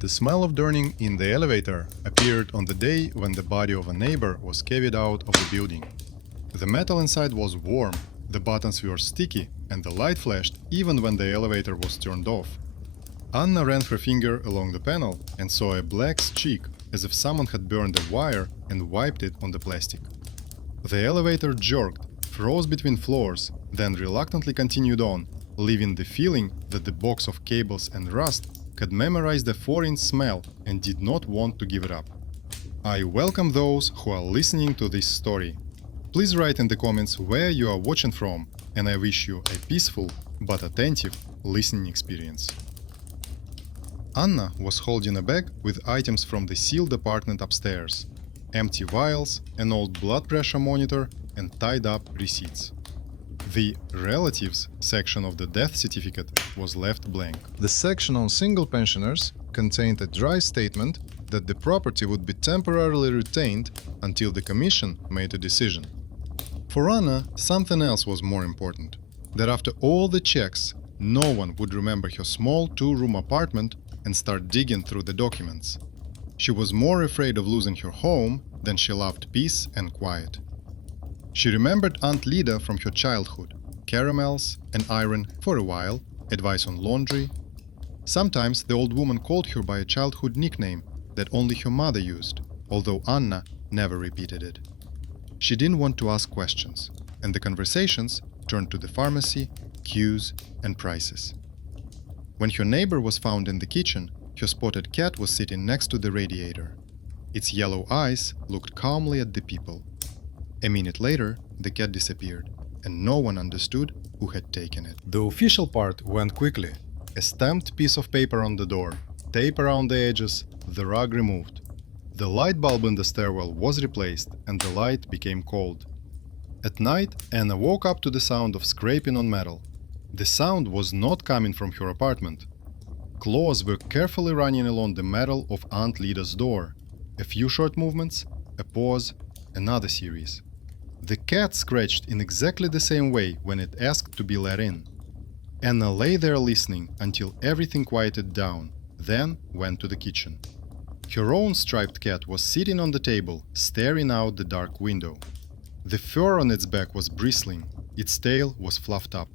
The smell of burning in the elevator appeared on the day when the body of a neighbor was carried out of the building. The metal inside was warm, the buttons were sticky, and the light flashed even when the elevator was turned off. Anna ran her finger along the panel and saw a black streak, as if someone had burned a wire and wiped it on the plastic. The elevator jerked, froze between floors, then reluctantly continued on, leaving the feeling that the box of cables and rust had memorized a foreign smell and did not want to give it up. I welcome those who are listening to this story. Please write in the comments where you are watching from, and I wish you a peaceful but attentive listening experience. Anna was holding a bag with items from the sealed apartment upstairs: empty vials, an old blood pressure monitor, and tied-up receipts. The relatives section of the death certificate was left blank. The section on single pensioners contained a dry statement that the property would be temporarily retained until the commission made a decision. For Anna, something else was more important: that after all the checks, no one would remember her small two-room apartment and start digging through the documents. She was more afraid of losing her home than she loved peace and quiet. She remembered Aunt Lida from her childhood: caramels, an iron for a while, advice on laundry. Sometimes the old woman called her by a childhood nickname that only her mother used, although Anna never repeated it. She didn't want to ask questions, and the conversations turned to the pharmacy, queues, and prices. When her neighbor was found in the kitchen, her spotted cat was sitting next to the radiator. Its yellow eyes looked calmly at the people. A minute later, the cat disappeared, and no one understood who had taken it. The official part went quickly: a stamped piece of paper on the door, tape around the edges, the rug removed. The light bulb in the stairwell was replaced, and the light became cold. At night, Anna woke up to the sound of scraping on metal. The sound was not coming from her apartment. Claws were carefully running along the metal of Aunt Lida's door. A few short movements, a pause, another series. The cat scratched in exactly the same way when it asked to be let in. Anna lay there listening until everything quieted down, then went to the kitchen. Her own striped cat was sitting on the table, staring out the dark window. The fur on its back was bristling, its tail was fluffed up.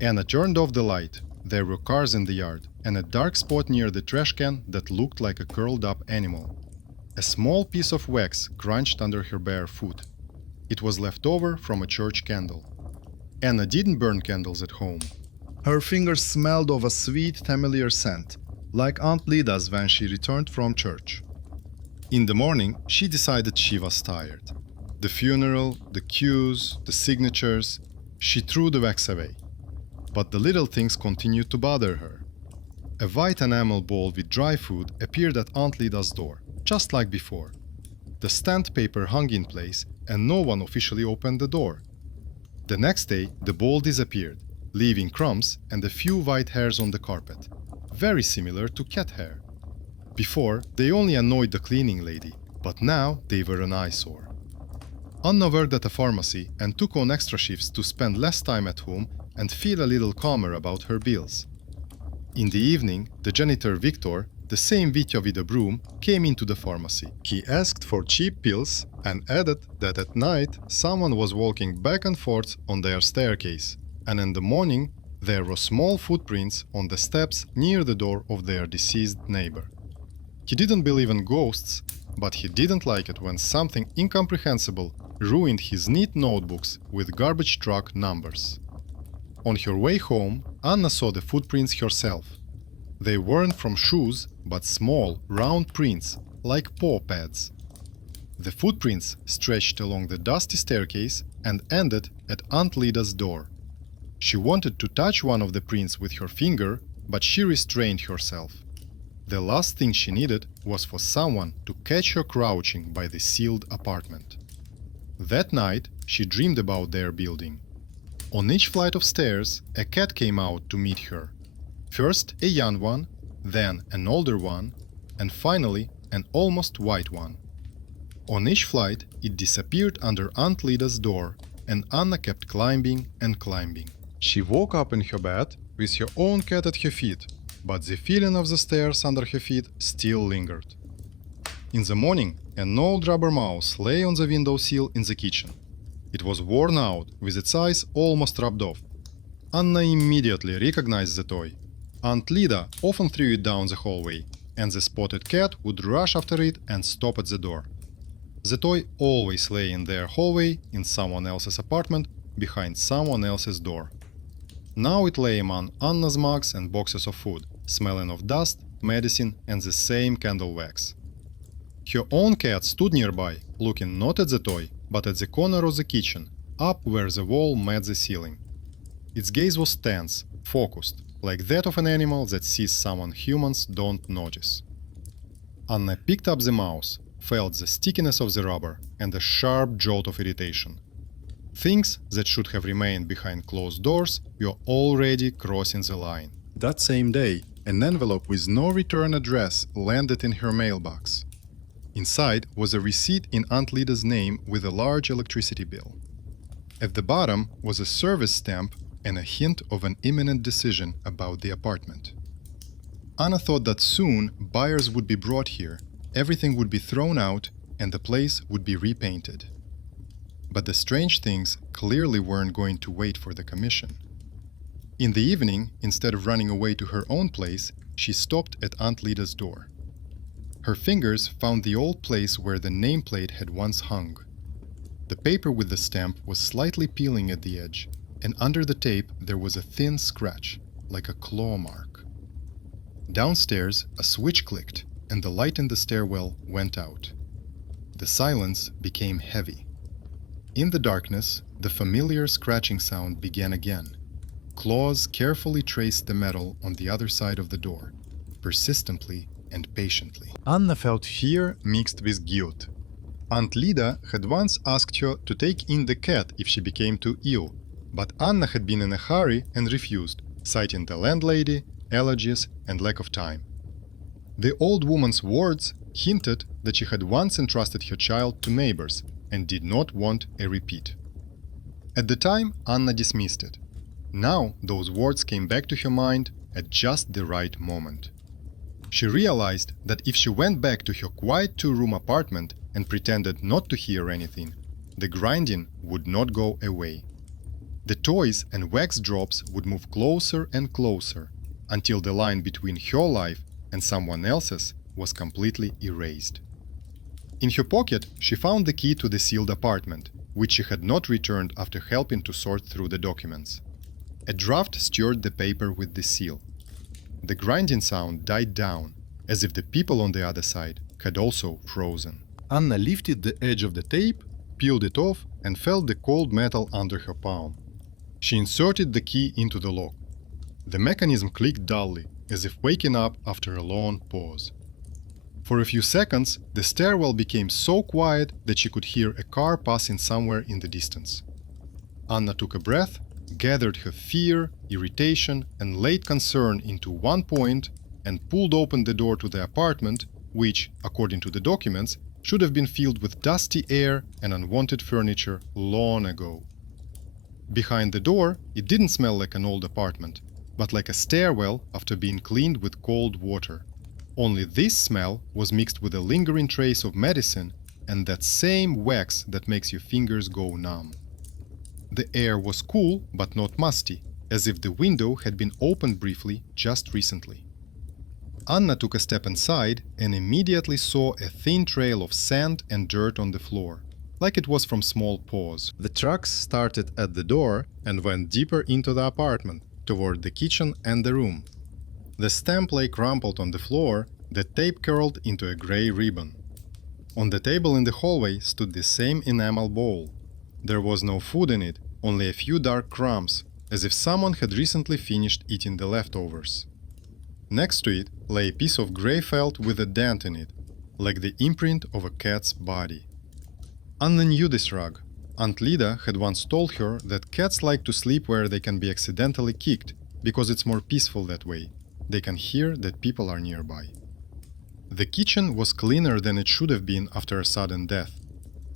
Anna turned off the light. There were cars in the yard, and a dark spot near the trash can that looked like a curled-up animal. A small piece of wax crunched under her bare foot. It was left over from a church candle. Anna didn't burn candles at home. Her fingers smelled of a sweet, familiar scent, like Aunt Lida's when she returned from church. In the morning, she decided she was tired. The funeral, the queues, the signatures, she threw the wax away. But the little things continued to bother her. A white enamel bowl with dry food appeared at Aunt Lida's door, just like before. The stamped paper hung in place, and no one officially opened the door. The next day, the bowl disappeared, leaving crumbs and a few white hairs on the carpet, very similar to cat hair. Before, they only annoyed the cleaning lady, but now they were an eyesore. Anna worked at a pharmacy and took on extra shifts to spend less time at home and feel a little calmer about her bills. In the evening, the janitor Victor, the same Vitya with a broom, came into the pharmacy. He asked for cheap pills and added that at night someone was walking back and forth on their staircase, and in the morning there were small footprints on the steps near the door of their deceased neighbor. He didn't believe in ghosts, but he didn't like it when something incomprehensible ruined his neat notebooks with garbage truck numbers. On her way home, Anna saw the footprints herself. They weren't from shoes, but small, round prints, like paw pads. The footprints stretched along the dusty staircase and ended at Aunt Lida's door. She wanted to touch one of the prints with her finger, but she restrained herself. The last thing she needed was for someone to catch her crouching by the sealed apartment. That night, she dreamed about their building. On each flight of stairs, a cat came out to meet her. First a young one, then an older one, and finally an almost white one. On each flight, it disappeared under Aunt Lida's door, and Anna kept climbing and climbing. She woke up in her bed with her own cat at her feet. but the feeling of the stairs under her feet still lingered. In the morning, an old rubber mouse lay on the windowsill in the kitchen. It was worn out, with its eyes almost rubbed off. Anna immediately recognized the toy. Aunt Lida often threw it down the hallway, and the spotted cat would rush after it and stop at the door. The toy always lay in their hallway, in someone else's apartment, behind someone else's door. Now it lay among Anna's mugs and boxes of food, smelling of dust, medicine, and the same candle wax. Her own cat stood nearby, looking not at the toy, but at the corner of the kitchen, up where the wall met the ceiling. Its gaze was tense, focused, like that of an animal that sees someone humans don't notice. Anna picked up the mouse, felt the stickiness of the rubber, and a sharp jolt of irritation. Things that should have remained behind closed doors were already crossing the line. That same day, an envelope with no return address landed in her mailbox. Inside was a receipt in Aunt Lida's name with a large electricity bill. At the bottom was a service stamp and a hint of an imminent decision about the apartment. Anna thought that soon buyers would be brought here, everything would be thrown out, and the place would be repainted. But the strange things clearly weren't going to wait for the commission. In the evening, instead of running away to her own place, she stopped at Aunt Lida's door. Her fingers found the old place where the nameplate had once hung. The paper with the stamp was slightly peeling at the edge, and under the tape there was a thin scratch, like a claw mark. Downstairs, a switch clicked, and the light in the stairwell went out. The silence became heavy. In the darkness, the familiar scratching sound began again. Claws carefully traced the metal on the other side of the door, persistently and patiently. Anna felt fear mixed with guilt. Aunt Lida had once asked her to take in the cat if she became too ill, but Anna had been in a hurry and refused, citing the landlady, allergies, and lack of time. The old woman's words hinted that she had once entrusted her child to neighbors and did not want a repeat. At the time, Anna dismissed it. Now, those words came back to her mind at just the right moment. She realized that if she went back to her quiet two-room apartment and pretended not to hear anything, the grinding would not go away. The toys and wax drops would move closer and closer until the line between her life and someone else's was completely erased. In her pocket, she found the key to the sealed apartment, which she had not returned after helping to sort through the documents. A draft stirred the paper with the seal. The grinding sound died down, as if the people on the other side had also frozen. Anna lifted the edge of the tape, peeled it off, and felt the cold metal under her palm. She inserted the key into the lock. The mechanism clicked dully, as if waking up after a long pause. For a few seconds, the stairwell became so quiet that she could hear a car passing somewhere in the distance. Anna took a breath, gathered her fear, irritation, and late concern into one point, and pulled open the door to the apartment, which, according to the documents, should have been filled with dusty air and unwanted furniture long ago. Behind the door, it didn't smell like an old apartment, but like a stairwell after being cleaned with cold water. Only this smell was mixed with a lingering trace of medicine and that same wax that makes your fingers go numb. The air was cool but not musty, as if the window had been opened briefly just recently. Anna took a step inside and immediately saw a thin trail of sand and dirt on the floor, like it was from small paws. The tracks started at the door and went deeper into the apartment, toward the kitchen and the room. The stamp lay crumpled on the floor, the tape curled into a gray ribbon. On the table in the hallway stood the same enamel bowl. There was no food in it, only a few dark crumbs, as if someone had recently finished eating the leftovers. Next to it lay a piece of gray felt with a dent in it, like the imprint of a cat's body. Anna knew this rug. Aunt Lida had once told her that cats like to sleep where they can be accidentally kicked, because it's more peaceful that way. They can hear that people are nearby. The kitchen was cleaner than it should have been after a sudden death.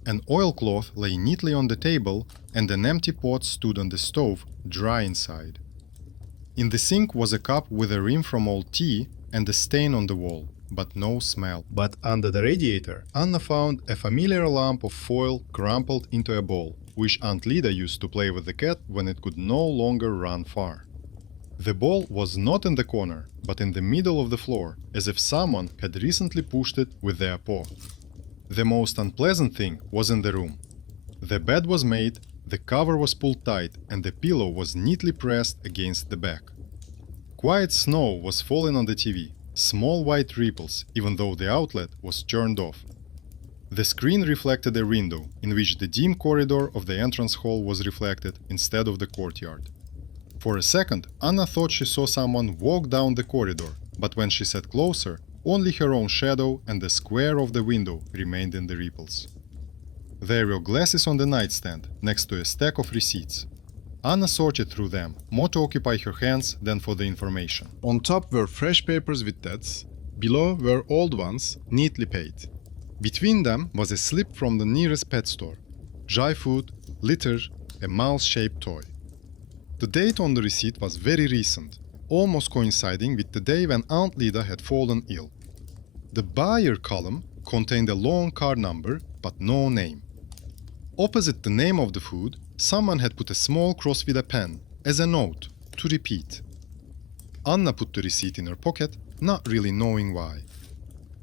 An oilcloth lay neatly on the table, and an empty pot stood on the stove, dry inside. In the sink was a cup with a rim from old tea and a stain on the wall, but no smell. But under the radiator, Anna found a familiar lump of foil crumpled into a ball, which Aunt Lida used to play with the cat when it could no longer run far. The ball was not in the corner, but in the middle of the floor, as if someone had recently pushed it with their paw. The most unpleasant thing was in the room. The bed was made, the cover was pulled tight, and the pillow was neatly pressed against the back. Quiet snow was falling on the TV, small white ripples, even though the outlet was turned off. The screen reflected a window, in which the dim corridor of the entrance hall was reflected instead of the courtyard. For a second, Anna thought she saw someone walk down the corridor, but when she sat closer, only her own shadow and the square of the window remained in the ripples. There were glasses on the nightstand, next to a stack of receipts. Anna sorted through them, more to occupy her hands than for the information. On top were fresh papers with dates, below were old ones, neatly paid. Between them was a slip from the nearest pet store. Dry food, litter, a mouse-shaped toy. The date on the receipt was very recent, almost coinciding with the day when Aunt Lida had fallen ill. The buyer column contained a long card number, but no name. Opposite the name of the food, someone had put a small cross with a pen, as a note, to repeat. Anna put the receipt in her pocket, not really knowing why.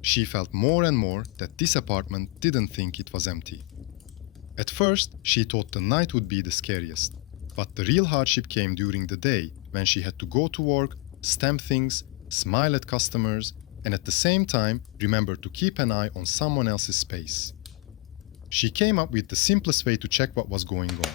She felt more and more that this apartment didn't think it was empty. At first, she thought the night would be the scariest, but the real hardship came during the day, when she had to go to work, stamp things, smile at customers, and at the same time remember to keep an eye on someone else's space. She came up with the simplest way to check what was going on.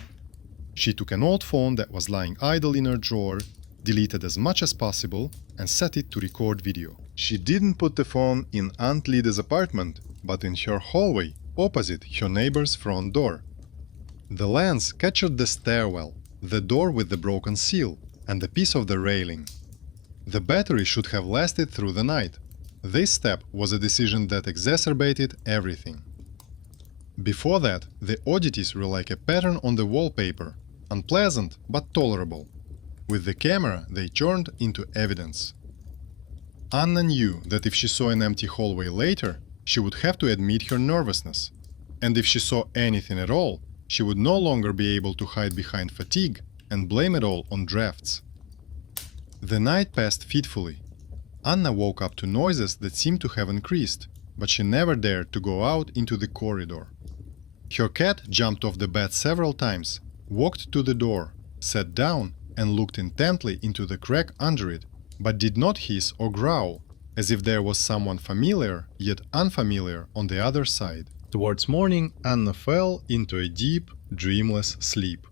She took an old phone that was lying idle in her drawer, deleted as much as possible, and set it to record video. She didn't put the phone in Aunt Lida's apartment, but in her hallway, opposite her neighbor's front door. The lens captured the stairwell, the door with the broken seal, and a piece of the railing. The battery should have lasted through the night. This step was a decision that exacerbated everything. Before that, the oddities were like a pattern on the wallpaper, unpleasant but tolerable. With the camera, they turned into evidence. Anna knew that if she saw an empty hallway later, she would have to admit her nervousness. And if she saw anything at all, she would no longer be able to hide behind fatigue and blame it all on drafts. The night passed fitfully. Anna woke up to noises that seemed to have increased, but she never dared to go out into the corridor. Her cat jumped off the bed several times, walked to the door, sat down, and looked intently into the crack under it, but did not hiss or growl, as if there was someone familiar yet unfamiliar on the other side. Towards morning, Anna fell into a deep, dreamless sleep.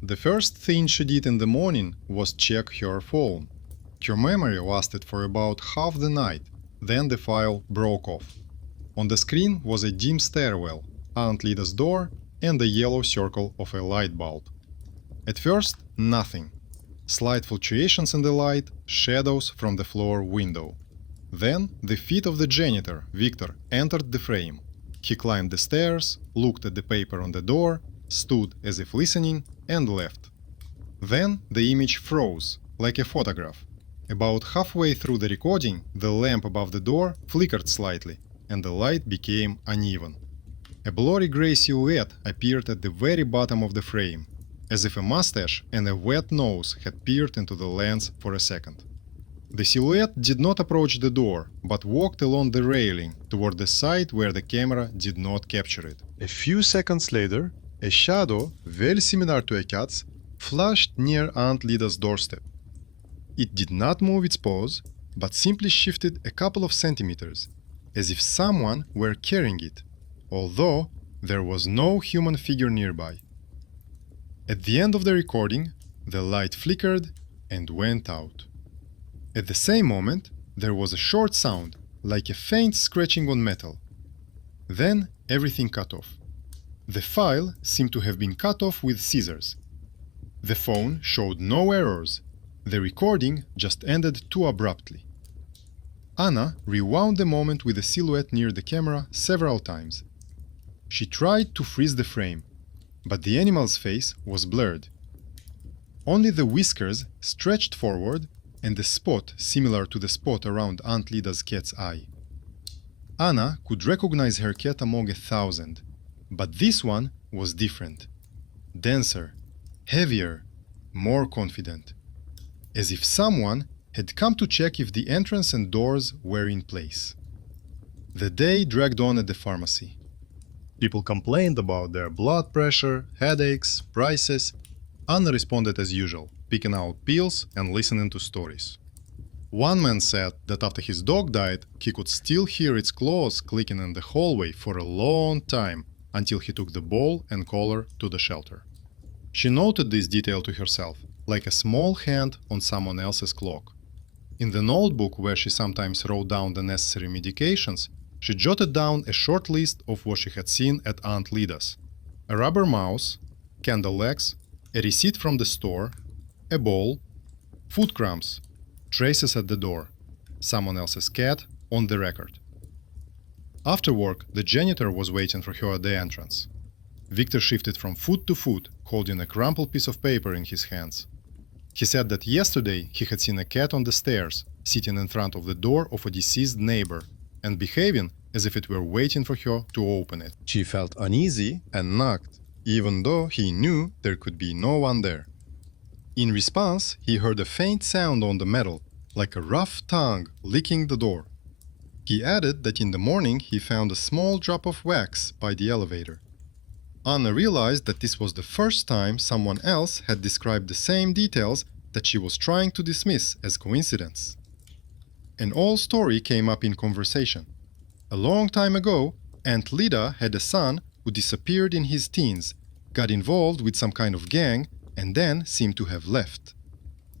The first thing she did in the morning was check her phone. Her memory lasted for about half the night, then the file broke off. On the screen was a dim stairwell, Aunt Lida's door, and the yellow circle of a light bulb. At first, nothing. Slight fluctuations in the light, shadows from the floor window. Then, the feet of the janitor, Victor, entered the frame. He climbed the stairs, looked at the paper on the door, stood as if listening, and left. Then, the image froze, like a photograph. About halfway through the recording, the lamp above the door flickered slightly, and the light became uneven. A blurry gray silhouette appeared at the very bottom of the frame, as if a mustache and a wet nose had peered into the lens for a second. The silhouette did not approach the door, but walked along the railing toward the side where the camera did not capture it. A few seconds later, a shadow, very similar to a cat's, flashed near Aunt Lida's doorstep. It did not move its paws, but simply shifted a couple of centimeters, as if someone were carrying it, although there was no human figure nearby. At the end of the recording, the light flickered and went out. At the same moment, there was a short sound, like a faint scratching on metal. Then everything cut off. The file seemed to have been cut off with scissors. The phone showed no errors. The recording just ended too abruptly. Anna rewound the moment with the silhouette near the camera several times. She tried to freeze the frame, but the animal's face was blurred. Only the whiskers stretched forward and the spot similar to the spot around Aunt Lida's cat's eye. Anna could recognize her cat among 1,000, but this one was different. Denser, heavier, more confident. As if someone had come to check if the entrance and doors were in place. The day dragged on at the pharmacy. People complained about their blood pressure, headaches, prices. Anna responded as usual, picking out pills and listening to stories. One man said that after his dog died, he could still hear its claws clicking in the hallway for a long time until he took the ball and collar to the shelter. She noted this detail to herself, like a small hand on someone else's clock. In the notebook where she sometimes wrote down the necessary medications, she jotted down a short list of what she had seen at Aunt Lida's. A rubber mouse, candle legs, a receipt from the store, a ball, food crumbs, traces at the door, someone else's cat on the record. After work, the janitor was waiting for her at the entrance. Victor shifted from foot to foot, holding a crumpled piece of paper in his hands. He said that yesterday he had seen a cat on the stairs, sitting in front of the door of a deceased neighbor, and behaving as if it were waiting for her to open it. She felt uneasy and knocked, even though he knew there could be no one there. In response, he heard a faint sound on the metal, like a rough tongue licking the door. He added that in the morning he found a small drop of wax by the elevator. Anna realized that this was the first time someone else had described the same details that she was trying to dismiss as coincidence. An old story came up in conversation. A long time ago, Aunt Lida had a son who disappeared in his teens, got involved with some kind of gang, and then seemed to have left.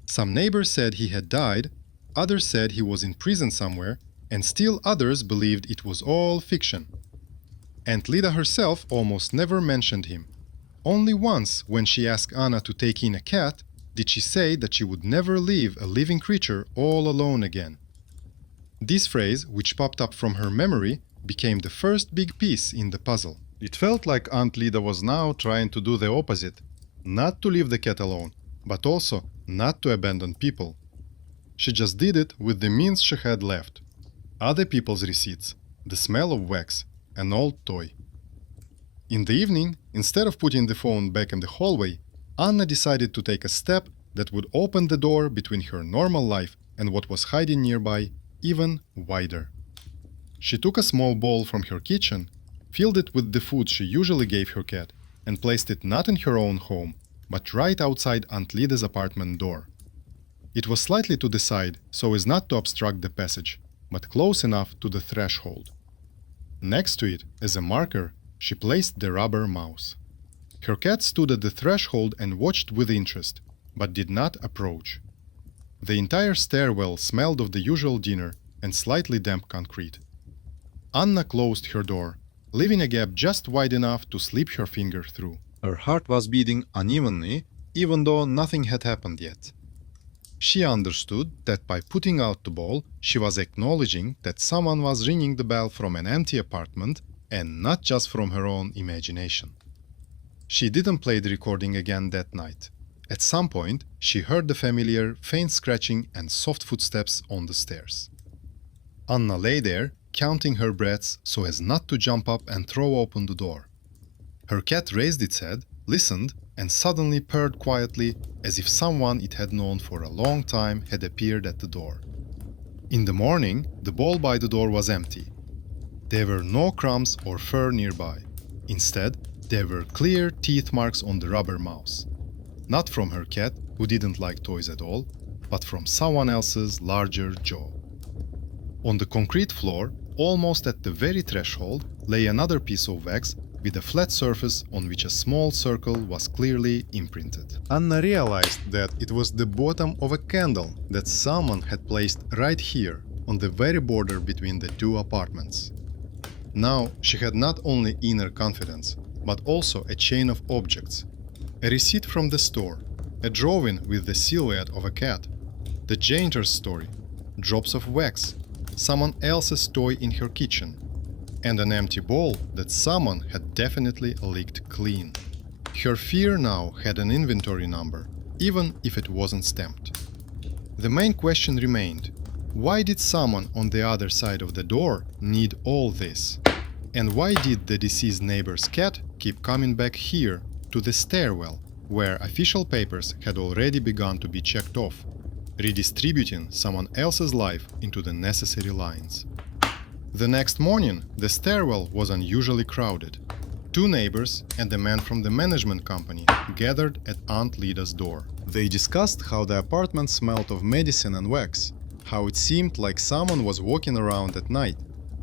Some neighbors said he had died, others said he was in prison somewhere, and still others believed it was all fiction. Aunt Lida herself almost never mentioned him. Only once, when she asked Anna to take in a cat, did she say that she would never leave a living creature all alone again. This phrase, which popped up from her memory, became the first big piece in the puzzle. It felt like Aunt Lida was now trying to do the opposite. Not to leave the cat alone, but also not to abandon people. She just did it with the means she had left. Other people's receipts, the smell of wax, an old toy. In the evening, instead of putting the phone back in the hallway, Anna decided to take a step that would open the door between her normal life and what was hiding nearby even wider. She took a small bowl from her kitchen, filled it with the food she usually gave her cat, and placed it not in her own home, but right outside Aunt Lida's apartment door. It was slightly to the side, so as not to obstruct the passage, but close enough to the threshold. Next to it, as a marker, she placed the rubber mouse. Her cat stood at the threshold and watched with interest, but did not approach. The entire stairwell smelled of the usual dinner and slightly damp concrete. Anna closed her door, leaving a gap just wide enough to slip her finger through. Her heart was beating unevenly, even though nothing had happened yet. She understood that by putting out the ball, she was acknowledging that someone was ringing the bell from an empty apartment and not just from her own imagination. She didn't play the recording again that night. At some point, she heard the familiar, faint scratching and soft footsteps on the stairs. Anna lay there, counting her breaths so as not to jump up and throw open the door. Her cat raised its head, listened, and suddenly purred quietly as if someone it had known for a long time had appeared at the door. In the morning, the bowl by the door was empty. There were no crumbs or fur nearby. Instead, there were clear teeth marks on the rubber mouse. Not from her cat, who didn't like toys at all, but from someone else's larger jaw. On the concrete floor, almost at the very threshold, lay another piece of wax with a flat surface on which a small circle was clearly imprinted. Anna realized that it was the bottom of a candle that someone had placed right here, on the very border between the two apartments. Now she had not only inner confidence, but also a chain of objects. A receipt from the store, a drawing with the silhouette of a cat, the janitor's story, drops of wax, someone else's toy in her kitchen, and an empty bowl that someone had definitely licked clean. Her fear now had an inventory number, even if it wasn't stamped. The main question remained: why did someone on the other side of the door need all this? And why did the deceased neighbor's cat keep coming back here, to the stairwell, where official papers had already begun to be checked off, redistributing someone else's life into the necessary lines? The next morning, the stairwell was unusually crowded. 2 neighbors and a man from the management company gathered at Aunt Lida's door. They discussed how the apartment smelled of medicine and wax, how it seemed like someone was walking around at night,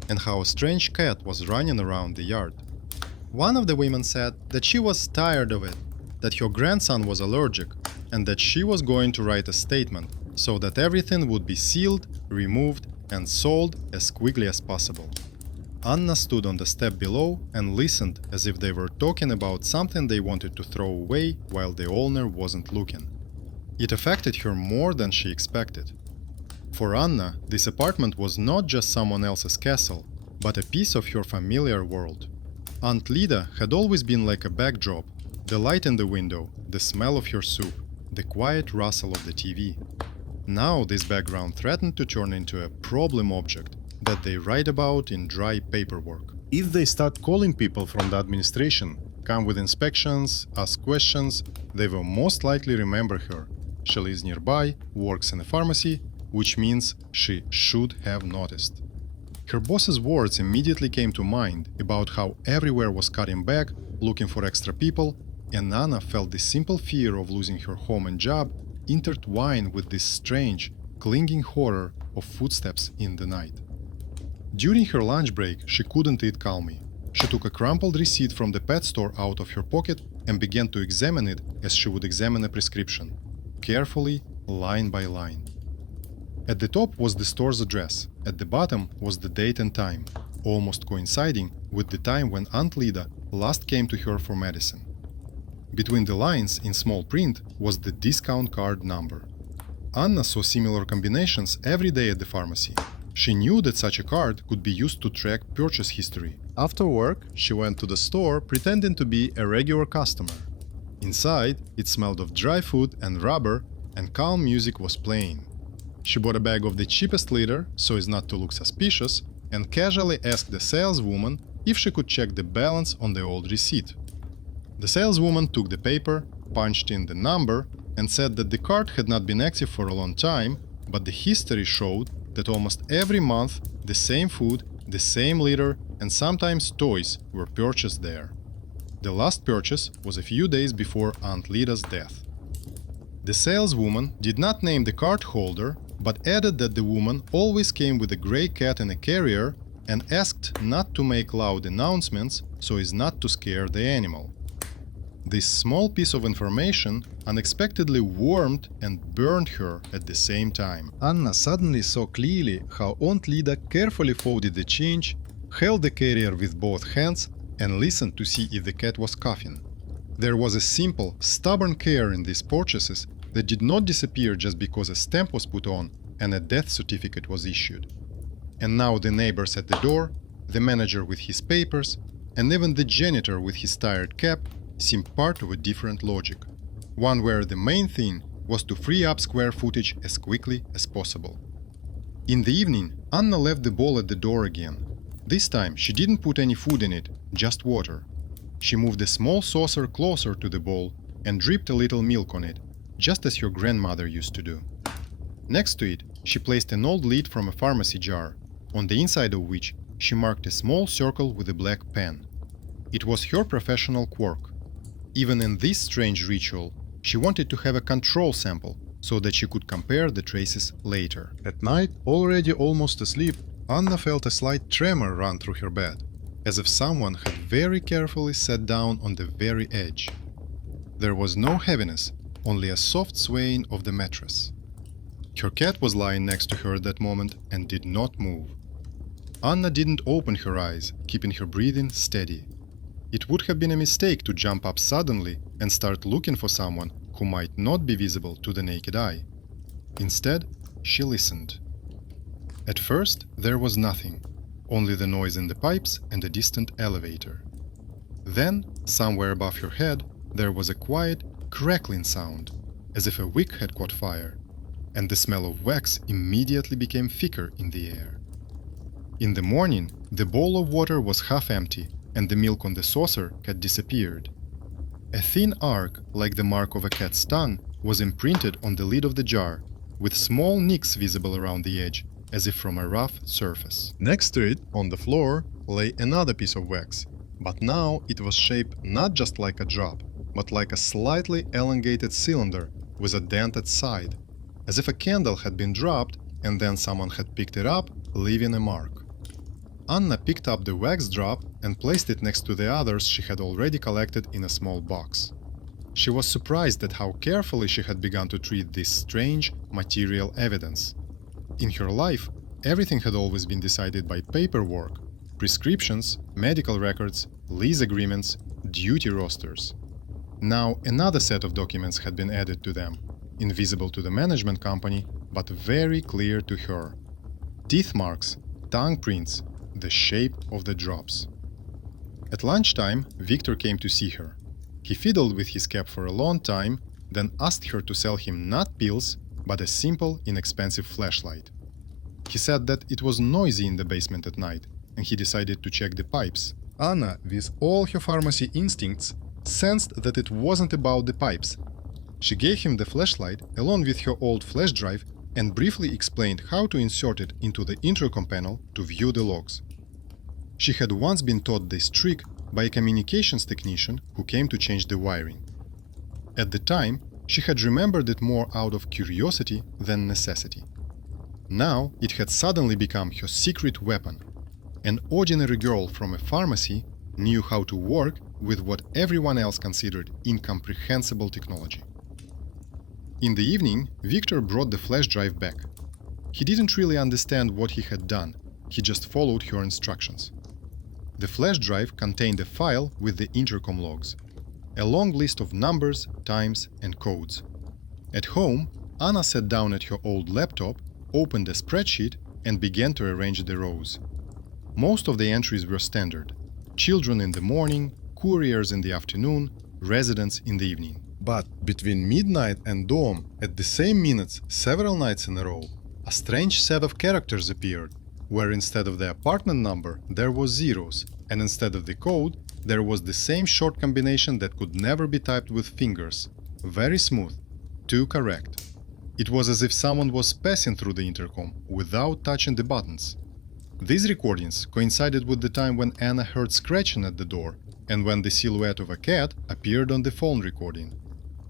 and how a strange cat was running around the yard. One of the women said that she was tired of it, that her grandson was allergic, and that she was going to write a statement so that everything would be sealed, removed, and sold as quickly as possible. Anna stood on the step below and listened as if they were talking about something they wanted to throw away while the owner wasn't looking. It affected her more than she expected. For Anna, this apartment was not just someone else's castle, but a piece of her familiar world. Aunt Lida had always been like a backdrop: the light in the window, the smell of her soup, the quiet rustle of the TV. Now this background threatened to turn into a problem object that they write about in dry paperwork. If they start calling people from the administration, come with inspections, ask questions, they will most likely remember her. She lives nearby, works in a pharmacy, which means she should have noticed. Her boss's words immediately came to mind about how everywhere was cutting back, looking for extra people, and Anna felt the simple fear of losing her home and job intertwined with this strange, clinging horror of footsteps in the night. During her lunch break, she couldn't eat calmly. She took a crumpled receipt from the pet store out of her pocket and began to examine it as she would examine a prescription, carefully, line by line. At the top was the store's address, at the bottom was the date and time, almost coinciding with the time when Aunt Lida last came to her for medicine. Between the lines, in small print, was the discount card number. Anna saw similar combinations every day at the pharmacy. She knew that such a card could be used to track purchase history. After work, she went to the store pretending to be a regular customer. Inside, it smelled of dry food and rubber, and calm music was playing. She bought a bag of the cheapest litter so as not to look suspicious, and casually asked the saleswoman if she could check the balance on the old receipt. The saleswoman took the paper, punched in the number, and said that the card had not been active for a long time, but the history showed that almost every month the same food, the same litter, and sometimes toys were purchased there. The last purchase was a few days before Aunt Lida's death. The saleswoman did not name the card holder, but added that the woman always came with a gray cat in a carrier and asked not to make loud announcements so as not to scare the animal. This small piece of information unexpectedly warmed and burned her at the same time. Anna suddenly saw clearly how Aunt Lida carefully folded the change, held the carrier with both hands, and listened to see if the cat was coughing. There was a simple, stubborn care in these purchases that did not disappear just because a stamp was put on and a death certificate was issued. And now the neighbors at the door, the manager with his papers, and even the janitor with his tired cap seemed part of a different logic, one where the main thing was to free up square footage as quickly as possible. In the evening, Anna left the bowl at the door again. This time she didn't put any food in it, just water. She moved a small saucer closer to the bowl and dripped a little milk on it, just as her grandmother used to do. Next to it, she placed an old lid from a pharmacy jar, on the inside of which she marked a small circle with a black pen. It was her professional quirk. Even in this strange ritual, she wanted to have a control sample so that she could compare the traces later. At night, already almost asleep, Anna felt a slight tremor run through her bed, as if someone had very carefully sat down on the very edge. There was no heaviness, only a soft swaying of the mattress. Her cat was lying next to her at that moment and did not move. Anna didn't open her eyes, keeping her breathing steady. It would have been a mistake to jump up suddenly and start looking for someone who might not be visible to the naked eye. Instead, she listened. At first, there was nothing, only the noise in the pipes and a distant elevator. Then, somewhere above her head, there was a quiet, crackling sound, as if a wick had caught fire, and the smell of wax immediately became thicker in the air. In the morning, the bowl of water was half empty, and the milk on the saucer had disappeared. A thin arc, like the mark of a cat's tongue, was imprinted on the lid of the jar, with small nicks visible around the edge, as if from a rough surface. Next to it, on the floor, lay another piece of wax, but now it was shaped not just like a drop, but like a slightly elongated cylinder with a dented side, as if a candle had been dropped and then someone had picked it up, leaving a mark. Anna picked up the wax drop and placed it next to the others she had already collected in a small box. She was surprised at how carefully she had begun to treat this strange material evidence. In her life, everything had always been decided by paperwork, prescriptions, medical records, lease agreements, duty rosters. Now another set of documents had been added to them, invisible to the management company, but very clear to her. Teeth marks, tongue prints, the shape of the drops. At lunchtime, Victor came to see her. He fiddled with his cap for a long time, then asked her to sell him not pills, but a simple, inexpensive flashlight. He said that it was noisy in the basement at night, and he decided to check the pipes. Anna, with all her pharmacy instincts, sensed that it wasn't about the pipes. She gave him the flashlight along with her old flash drive and briefly explained how to insert it into the intercom panel to view the logs. She had once been taught this trick by a communications technician who came to change the wiring. At the time, she had remembered it more out of curiosity than necessity. Now it had suddenly become her secret weapon. An ordinary girl from a pharmacy knew how to work with what everyone else considered incomprehensible technology. In the evening, Victor brought the flash drive back. He didn't really understand what he had done, he just followed her instructions. The flash drive contained a file with the intercom logs, a long list of numbers, times, and codes. At home, Anna sat down at her old laptop, opened a spreadsheet, and began to arrange the rows. Most of the entries were standard: children in the morning, couriers in the afternoon, residents in the evening. But between midnight and dawn, at the same minutes, several nights in a row, a strange set of characters appeared, where instead of the apartment number, there was zeros, and instead of the code, there was the same short combination that could never be typed with fingers. Very smooth. Too correct. It was as if someone was passing through the intercom without touching the buttons. These recordings coincided with the time when Anna heard scratching at the door and when the silhouette of a cat appeared on the phone recording.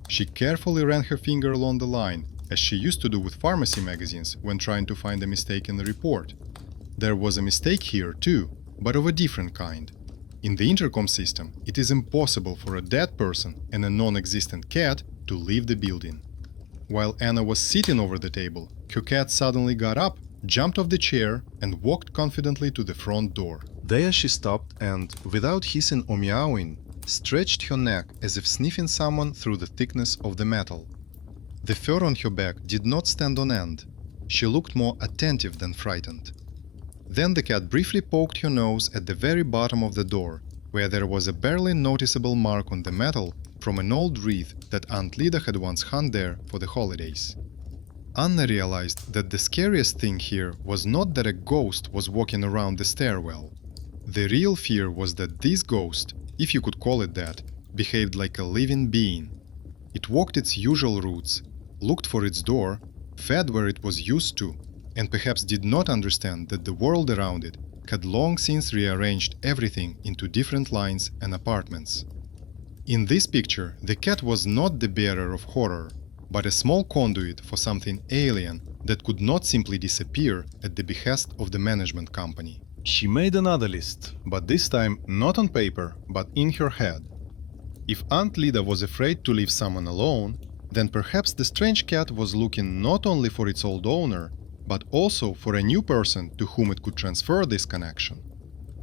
She carefully ran her finger along the line, as she used to do with pharmacy magazines when trying to find a mistake in the report. There was a mistake here too, but of a different kind. In the intercom system, it is impossible for a dead person and a non-existent cat to leave the building. While Anna was sitting over the table, her cat suddenly got up, jumped off the chair, and walked confidently to the front door. There she stopped and, without hissing or meowing, stretched her neck as if sniffing someone through the thickness of the metal. The fur on her back did not stand on end. She looked more attentive than frightened. Then the cat briefly poked her nose at the very bottom of the door, where there was a barely noticeable mark on the metal from an old wreath that Aunt Lida had once hung there for the holidays. Anna realized that the scariest thing here was not that a ghost was walking around the stairwell. The real fear was that this ghost, if you could call it that, behaved like a living being. It walked its usual routes, looked for its door, fed where it was used to, and perhaps did not understand that the world around it had long since rearranged everything into different lines and apartments. In this picture, the cat was not the bearer of horror, but a small conduit for something alien that could not simply disappear at the behest of the management company. She made another list, but this time not on paper, but in her head. If Aunt Lida was afraid to leave someone alone, then perhaps the strange cat was looking not only for its old owner, but also for a new person to whom it could transfer this connection.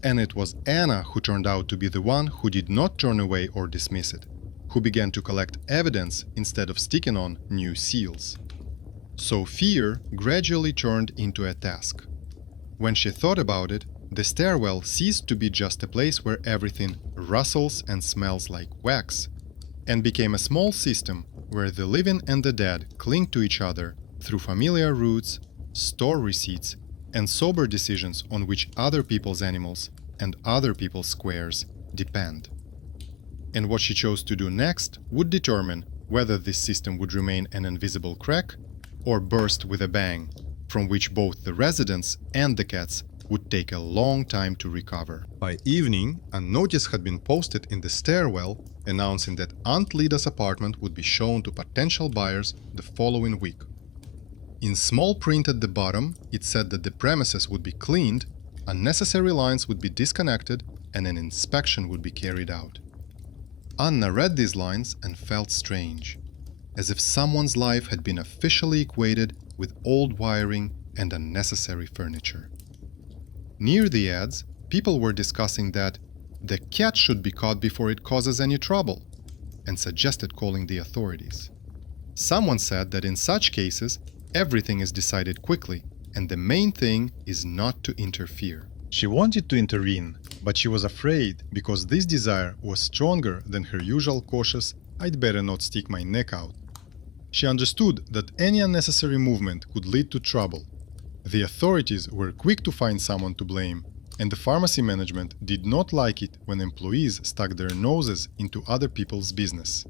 And it was Anna who turned out to be the one who did not turn away or dismiss it, who began to collect evidence instead of sticking on new seals. So fear gradually turned into a task. When she thought about it, the stairwell ceased to be just a place where everything rustles and smells like wax, and became a small system where the living and the dead cling to each other through familiar roots, store receipts, and sober decisions on which other people's animals and other people's squares depend. And what she chose to do next would determine whether this system would remain an invisible crack or burst with a bang, from which both the residents and the cats would take a long time to recover. By evening, a notice had been posted in the stairwell announcing that Aunt Lida's apartment would be shown to potential buyers the following week. In small print at the bottom, it said that the premises would be cleaned, unnecessary lines would be disconnected, and an inspection would be carried out. Anna read these lines and felt strange, as if someone's life had been officially equated with old wiring and unnecessary furniture. Near the ads, people were discussing that the cat should be caught before it causes any trouble, and suggested calling the authorities. Someone said that in such cases, everything is decided quickly, and the main thing is not to interfere. She wanted to intervene, but she was afraid because this desire was stronger than her usual cautious "I'd better not stick my neck out." She understood that any unnecessary movement could lead to trouble. The authorities were quick to find someone to blame, and the pharmacy management did not like it when employees stuck their noses into other people's business.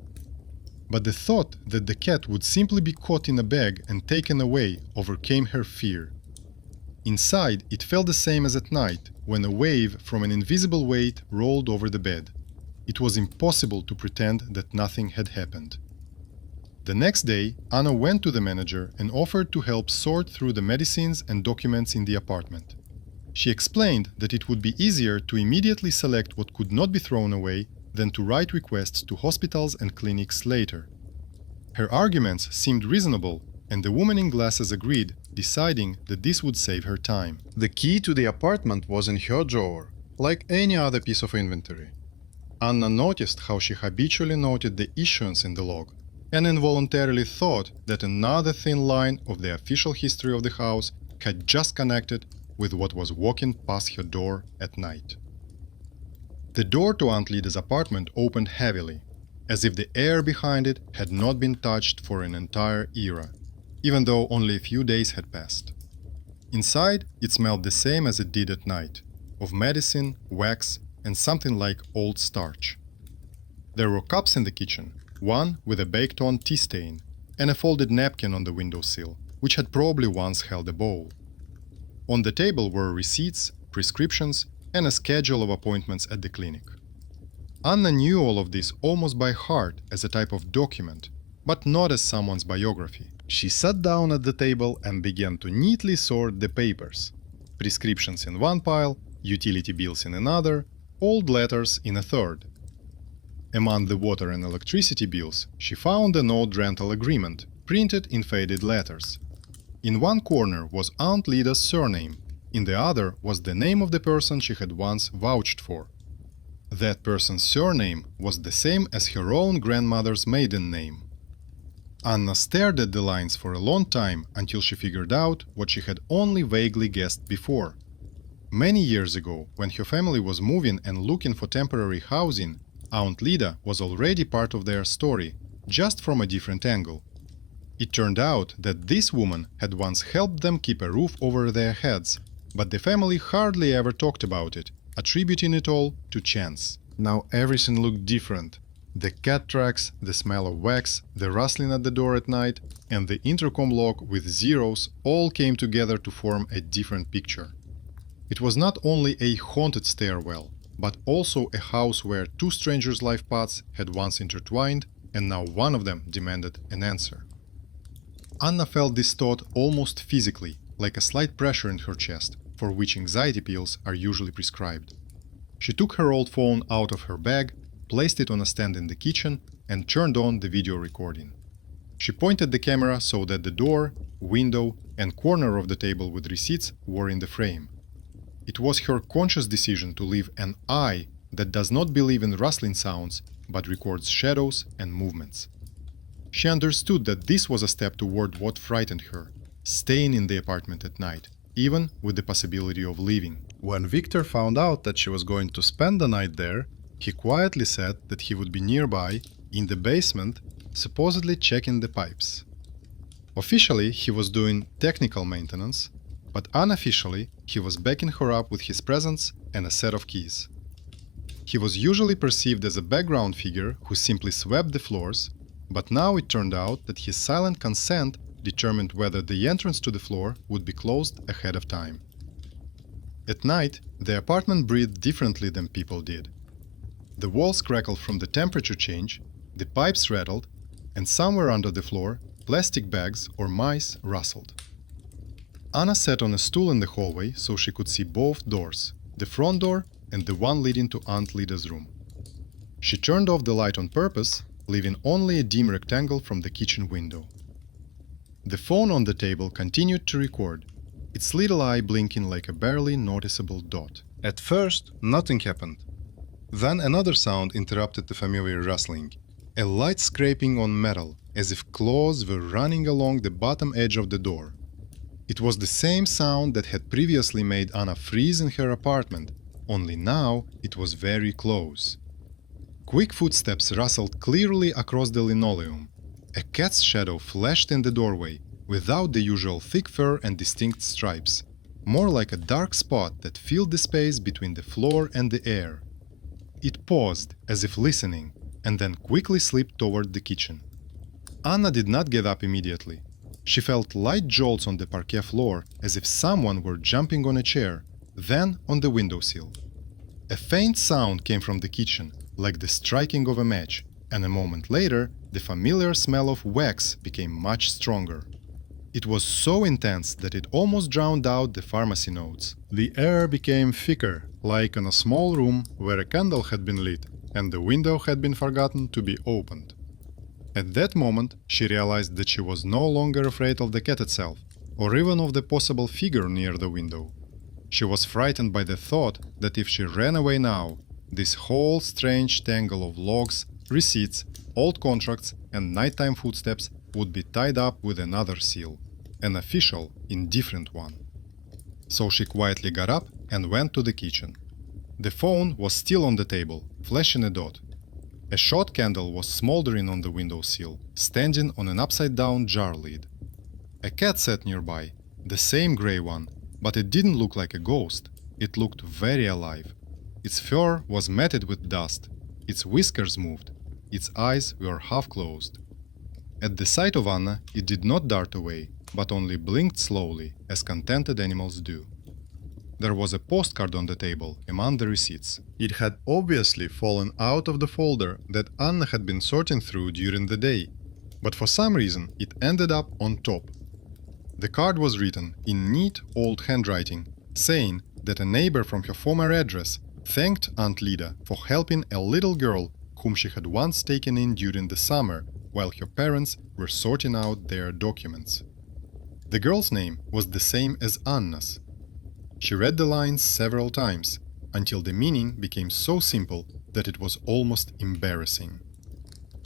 But the thought that the cat would simply be caught in a bag and taken away overcame her fear. Inside, it felt the same as at night, when a wave from an invisible weight rolled over the bed. It was impossible to pretend that nothing had happened. The next day, Anna went to the manager and offered to help sort through the medicines and documents in the apartment. She explained that it would be easier to immediately select what could not be thrown away than to write requests to hospitals and clinics later. Her arguments seemed reasonable, and the woman in glasses agreed, deciding that this would save her time. The key to the apartment was in her drawer, like any other piece of inventory. Anna noticed how she habitually noted the issuance in the log, and involuntarily thought that another thin line of the official history of the house had just connected with what was walking past her door at night. The door to Aunt Lida's apartment opened heavily, as if the air behind it had not been touched for an entire era, even though only a few days had passed. Inside, it smelled the same as it did at night, of medicine, wax, and something like old starch. There were cups in the kitchen, one with a baked-on tea stain, and a folded napkin on the windowsill, which had probably once held a bowl. On the table were receipts, prescriptions, and a schedule of appointments at the clinic. Anna knew all of this almost by heart as a type of document, but not as someone's biography. She sat down at the table and began to neatly sort the papers. Prescriptions in one pile, utility bills in another, old letters in a third. Among the water and electricity bills, she found an old rental agreement, printed in faded letters. In one corner was Aunt Lida's surname, in the other was the name of the person she had once vouched for. That person's surname was the same as her own grandmother's maiden name. Anna stared at the lines for a long time until she figured out what she had only vaguely guessed before. Many years ago, when her family was moving and looking for temporary housing, Aunt Lida was already part of their story, just from a different angle. It turned out that this woman had once helped them keep a roof over their heads, but the family hardly ever talked about it, attributing it all to chance. Now everything looked different. The cat tracks, the smell of wax, the rustling at the door at night, and the intercom lock with zeros all came together to form a different picture. It was not only a haunted stairwell, but also a house where two strangers' life paths had once intertwined, and now one of them demanded an answer. Anna felt this thought almost physically, like a slight pressure in her chest, for which anxiety pills are usually prescribed. She took her old phone out of her bag, placed it on a stand in the kitchen, and turned on the video recording. She pointed the camera so that the door, window, and corner of the table with receipts were in the frame. It was her conscious decision to leave an eye that does not believe in rustling sounds, but records shadows and movements. She understood that this was a step toward what frightened her, staying in the apartment at night, even with the possibility of leaving. When Victor found out that she was going to spend the night there, he quietly said that he would be nearby, in the basement, supposedly checking the pipes. Officially, he was doing technical maintenance, but unofficially, he was backing her up with his presence and a set of keys. He was usually perceived as a background figure who simply swept the floors, but now it turned out that his silent consent determined whether the entrance to the floor would be closed ahead of time. At night, the apartment breathed differently than people did. The walls crackled from the temperature change, the pipes rattled, and somewhere under the floor, plastic bags or mice rustled. Anna sat on a stool in the hallway so she could see both doors, the front door and the one leading to Aunt Lida's room. She turned off the light on purpose, leaving only a dim rectangle from the kitchen window. The phone on the table continued to record, its little eye blinking like a barely noticeable dot. At first, nothing happened. Then another sound interrupted the familiar rustling, a light scraping on metal, as if claws were running along the bottom edge of the door. It was the same sound that had previously made Anna freeze in her apartment, only now it was very close. Quick footsteps rustled clearly across the linoleum. A cat's shadow flashed in the doorway, without the usual thick fur and distinct stripes, more like a dark spot that filled the space between the floor and the air. It paused, as if listening, and then quickly slipped toward the kitchen. Anna did not get up immediately. She felt light jolts on the parquet floor, as if someone were jumping on a chair, then on the windowsill. A faint sound came from the kitchen, like the striking of a match, and a moment later, the familiar smell of wax became much stronger. It was so intense that it almost drowned out the pharmacy notes. The air became thicker, like in a small room where a candle had been lit and the window had been forgotten to be opened. At that moment, she realized that she was no longer afraid of the cat itself, or even of the possible figure near the window. She was frightened by the thought that if she ran away now, this whole strange tangle of logs, receipts, old contracts, and nighttime footsteps would be tied up with another seal, an official, indifferent one. So she quietly got up and went to the kitchen. The phone was still on the table, flashing a dot. A shot candle was smoldering on the windowsill, standing on an upside-down jar lid. A cat sat nearby, the same gray one, but it didn't look like a ghost. It looked very alive. Its fur was matted with dust. Its whiskers moved. Its eyes were half closed. At the sight of Anna, it did not dart away, but only blinked slowly, as contented animals do. There was a postcard on the table among the receipts. It had obviously fallen out of the folder that Anna had been sorting through during the day, but for some reason it ended up on top. The card was written in neat old handwriting, saying that a neighbor from her former address thanked Aunt Lida for helping a little girl whom she had once taken in during the summer while her parents were sorting out their documents. The girl's name was the same as Anna's. She read the lines several times, until the meaning became so simple that it was almost embarrassing.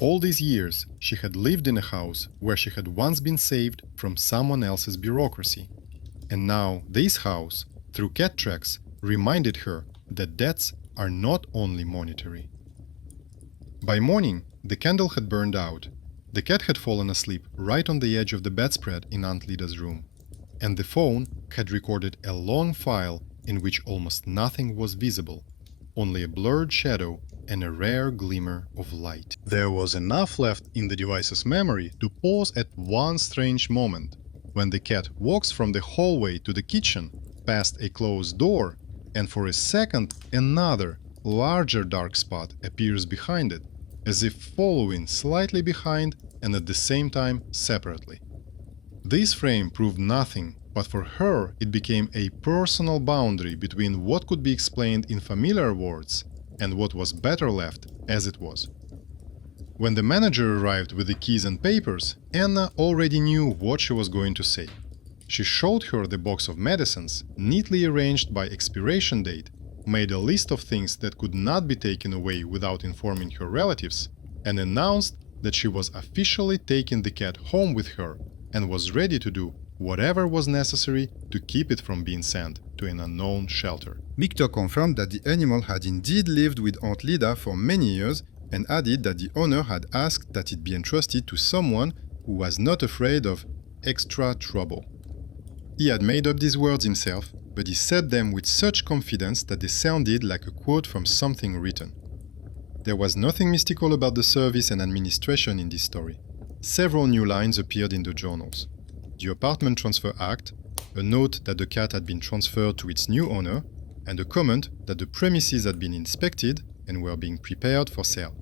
All these years, she had lived in a house where she had once been saved from someone else's bureaucracy. And now this house, through cat tracks, reminded her that debts are not only monetary. By morning, the candle had burned out. The cat had fallen asleep right on the edge of the bedspread in Aunt Lida's room, and the phone had recorded a long file in which almost nothing was visible, only a blurred shadow and a rare glimmer of light. There was enough left in the device's memory to pause at one strange moment, when the cat walks from the hallway to the kitchen, past a closed door, and for a second another, larger dark spot appears behind it, as if following slightly behind and at the same time separately. This frame proved nothing, but for her it became a personal boundary between what could be explained in familiar words and what was better left as it was. When the manager arrived with the keys and papers, Anna already knew what she was going to say. She showed her the box of medicines, neatly arranged by expiration date, made a list of things that could not be taken away without informing her relatives, and announced that she was officially taking the cat home with her and was ready to do whatever was necessary to keep it from being sent to an unknown shelter. Victor confirmed that the animal had indeed lived with Aunt Lida for many years and added that the owner had asked that it be entrusted to someone who was not afraid of extra trouble. He had made up these words himself, but he said them with such confidence that they sounded like a quote from something written. There was nothing mystical about the service and administration in this story. Several new lines appeared in the journals. The Apartment Transfer Act, a note that the cat had been transferred to its new owner, and a comment that the premises had been inspected and were being prepared for sale.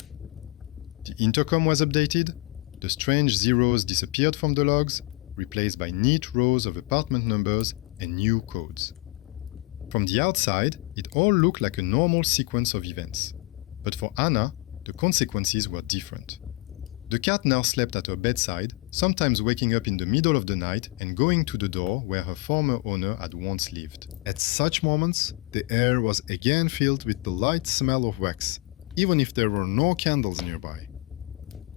The intercom was updated, the strange zeros disappeared from the logs, replaced by neat rows of apartment numbers and new codes. From the outside, it all looked like a normal sequence of events. But for Anna, the consequences were different. The cat now slept at her bedside, sometimes waking up in the middle of the night and going to the door where her former owner had once lived. At such moments, the air was again filled with the light smell of wax, even if there were no candles nearby.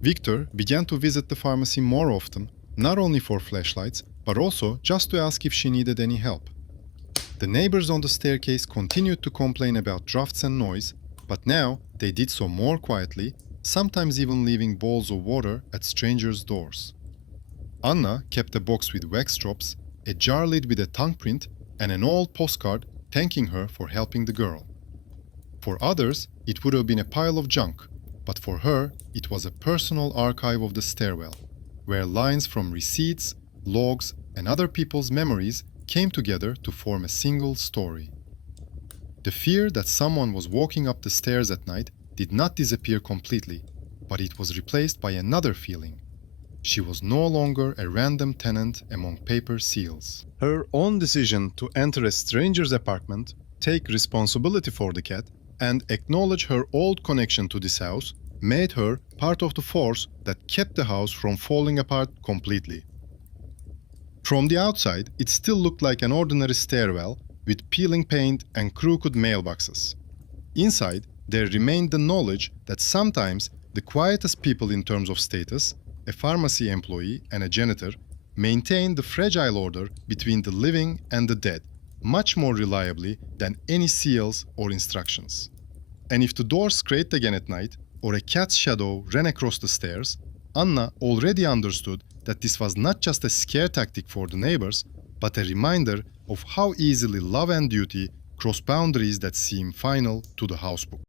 Victor began to visit the pharmacy more often, not only for flashlights, but also just to ask if she needed any help. The neighbors on the staircase continued to complain about drafts and noise, but now they did so more quietly, sometimes even leaving bowls of water at strangers' doors. Anna kept a box with wax drops, a jar lid with a tongue print, and an old postcard thanking her for helping the girl. For others, it would have been a pile of junk, but for her, it was a personal archive of the stairwell, where lines from receipts, logs, and other people's memories came together to form a single story. The fear that someone was walking up the stairs at night did not disappear completely, but it was replaced by another feeling. She was no longer a random tenant among paper seals. Her own decision to enter a stranger's apartment, take responsibility for the cat, and acknowledge her old connection to this house made her part of the force that kept the house from falling apart completely. From the outside, it still looked like an ordinary stairwell with peeling paint and crooked mailboxes. Inside, there remained the knowledge that sometimes the quietest people in terms of status, a pharmacy employee and a janitor, maintained the fragile order between the living and the dead, much more reliably than any seals or instructions. And if the door scraped again at night, or a cat's shadow ran across the stairs, Anna already understood that this was not just a scare tactic for the neighbors, but a reminder of how easily love and duty cross boundaries that seem final to the housebook.